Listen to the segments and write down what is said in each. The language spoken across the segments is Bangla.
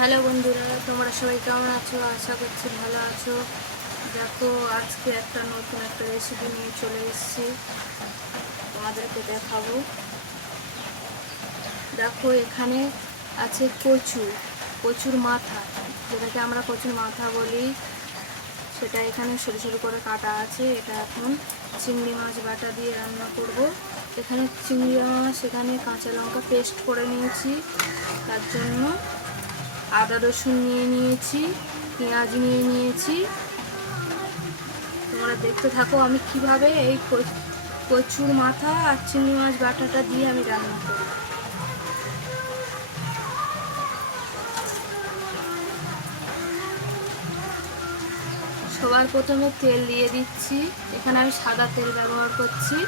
হ্যালো বন্ধুরা, তোমরা সবাই কেমন আছো? আশা করছি ভালো আছো। দেখো, আজকে নতুন একটা রেসিপি নিয়ে চলে এসেছি, তোমাদেরকে দেখাবো। দেখো, এখানে আছে কচুর মাথা, যেটাকে আমরা কচুর মাথা বলি। সেটা এখানে সরু সরু করে কাটা আছে। এটা এখন চিংড়ি মাছ বাটা দিয়ে রান্না করব। এখানে চিংড়ি মাছ, এখানে কাঁচা লঙ্কা পেস্ট করে নিয়েছি। তার জন্য আদা রসুন নিয়ে নিয়েছি, পেঁয়াজ নিয়ে নিয়েছি। তোমরা দেখতে থাকো আমি কিভাবে এই কচুর মাথা আর চিংড়ি মাছ বাটাটা দিয়ে আমি রান্না করি। সবার প্রথমে তেল দিয়ে দিচ্ছি। এখানে আমি সাদা তেল ব্যবহার করছি।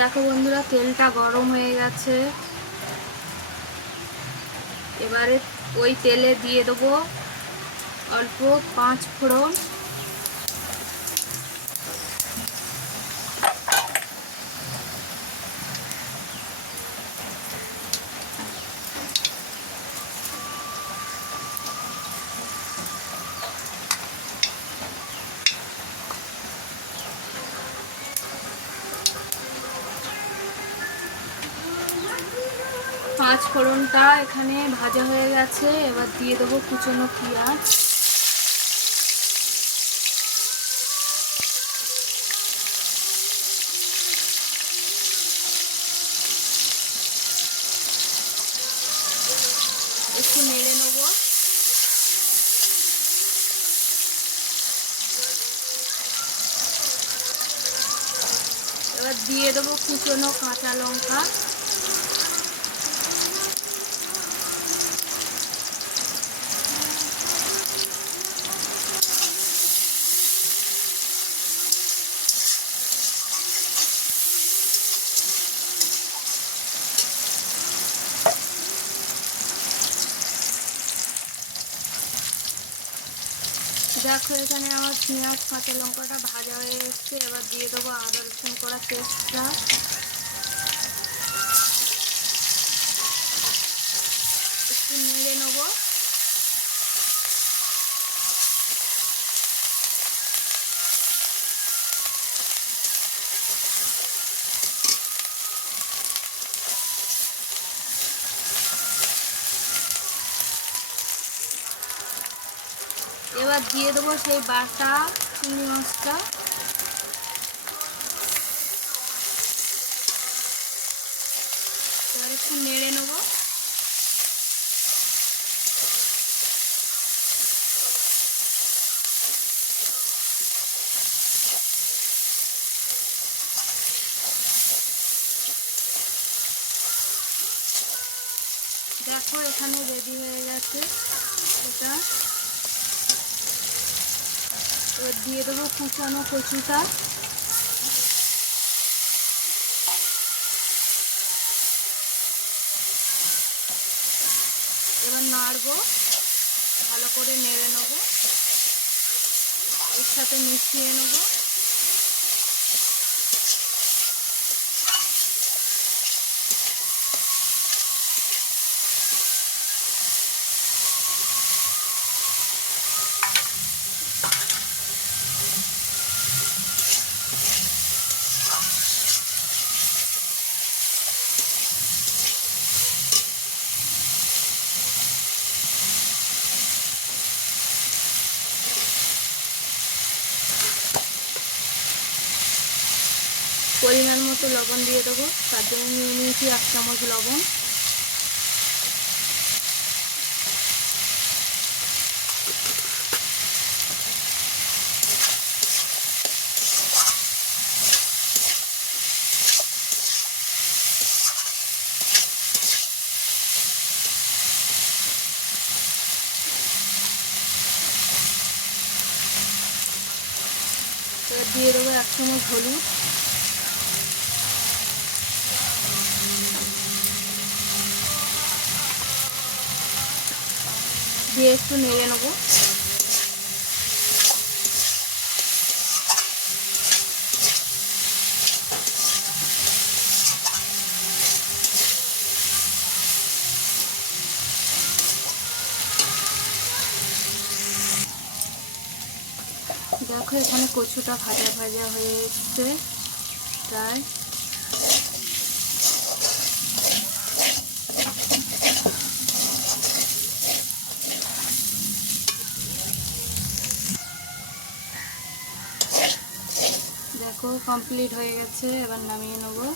দেখো বন্ধুরা, তেলটা গরম হয়ে গেছে। এবারে ওই তেলে দিয়ে দেবো অল্প 5 ফোড়ন, পাঁচ ফোড়নটা এখানে ভাজা হয়ে গেছে। এবার দিয়ে দেবো কুচনো পেঁয়াজ, একটু নেড়ে নেব। এবার দিয়ে দেবো কুচনো কাঁচা লঙ্কা, দেখো এখানে আমার পেঁয়াজ কাঁচা লঙ্কাটা ভাজা হয়ে এসছে। এবার দিয়ে দেবো আদা রসুন করা পেস্টটা, একটু নেড়ে নেবো। এবার দিয়ে দেবো সেই বাটা চিংড়ি মাছটা, এবার একটু নেড়ে নেবো। দেখো এখানে রেডি হয়ে গেছে এটা। এবার দিয়ে দেবো কুচানো কচুটা, এবার নাড়বো, ভালো করে নেড়ে নেবো, এর সাথে মিশিয়ে নেবো। পরিমাণ মতো লবণ দিয়ে দেবো, তার জন্য নিয়ে নিয়েছি 1 চামচ লবণ। এবার দিয়ে দেবো 1 চামচ হলুদ, দিয়ে একটু নেড়ে নেবো। দেখো এখানে কচুটা ভাজা ভাজা হয়ে এসছে প্রায়। দেখো কমপ্লিট হয়ে গেছে, এবার নামিয়ে নেবো।